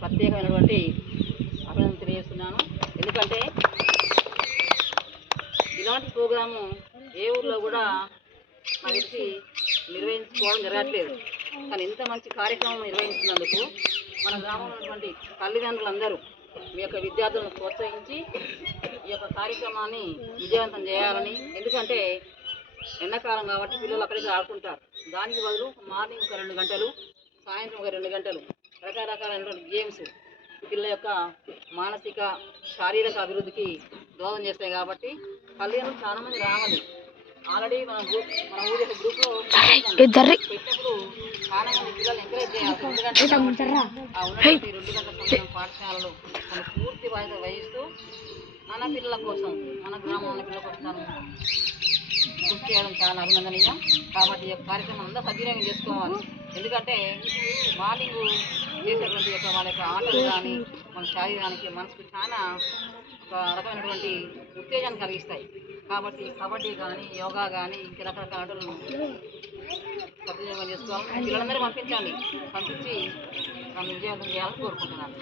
ప్రత్యేకమైనటువంటి అభినందన తెలియజేస్తున్నాను. ఎందుకంటే ఇలాంటి ప్రోగ్రాము ఏ ఊర్లో కూడా మనిషి నిర్వహించుకోవడం జరగట్లేదు. కానీ ఇంత మంచి కార్యక్రమం నిర్వహించినందుకు మన గ్రామంలో ఉన్నటువంటి తల్లిదండ్రులందరూ మీ యొక్క విద్యార్థులను ప్రోత్సహించి ఈ యొక్క కార్యక్రమాన్ని విజయవంతం చేయాలని. ఎందుకంటే ఎండాకాలం కాబట్టి పిల్లలు అక్కడికి ఆడుకుంటారు. దానికి బదులు మార్నింగ్ ఒక రెండు గంటలు సాయంత్రం ఒక రెండు గంటలు రకరకాలైనటువంటి గేమ్స్ పిల్లల యొక్క మానసిక శారీరక అభివృద్ధికి దోహదం చేస్తాయి కాబట్టి తల్లిదండ్రులు చాలా మంది రావాలి. ఆల్రెడీ మన గ్రూప్ మన ఊరి యొక్క గ్రూప్లో పెట్టినప్పుడు చాలా మంది పిల్లలు ఎంకరేజ్ చేయాలి. ఎందుకంటే ఆ ఉన్నటువంటి రెండు గంటల సమయం పాఠశాలలో మన పూర్తి బాధ్యత వహిస్తూ మన పిల్లల కోసం మన గ్రామంలో పిల్లల కోసం కృషి చేయడం చాలా అభినందనీయం కాబట్టి ఈ యొక్క కార్యక్రమం అందరూ సద్వినియోగం చేసుకోవాలి. ఎందుకంటే మార్నింగ్ చేసేటువంటి యొక్క వాళ్ళ యొక్క ఆటలు కానీ మన శరీరానికి మనసుకు చాలా ఒక రకమైనటువంటి ఉత్తేజాన్ని కలిగిస్తాయి. కాబట్టి కబడ్డీ కానీ యోగా కానీ ఇంకా రకరకాల ఆటలను సద్వినియోగం చేసుకోవాలి. పిల్లలందరూ పంపించాలి పంపించి నన్ను విజయవంతం చేయాలని కోరుకుంటున్నాను.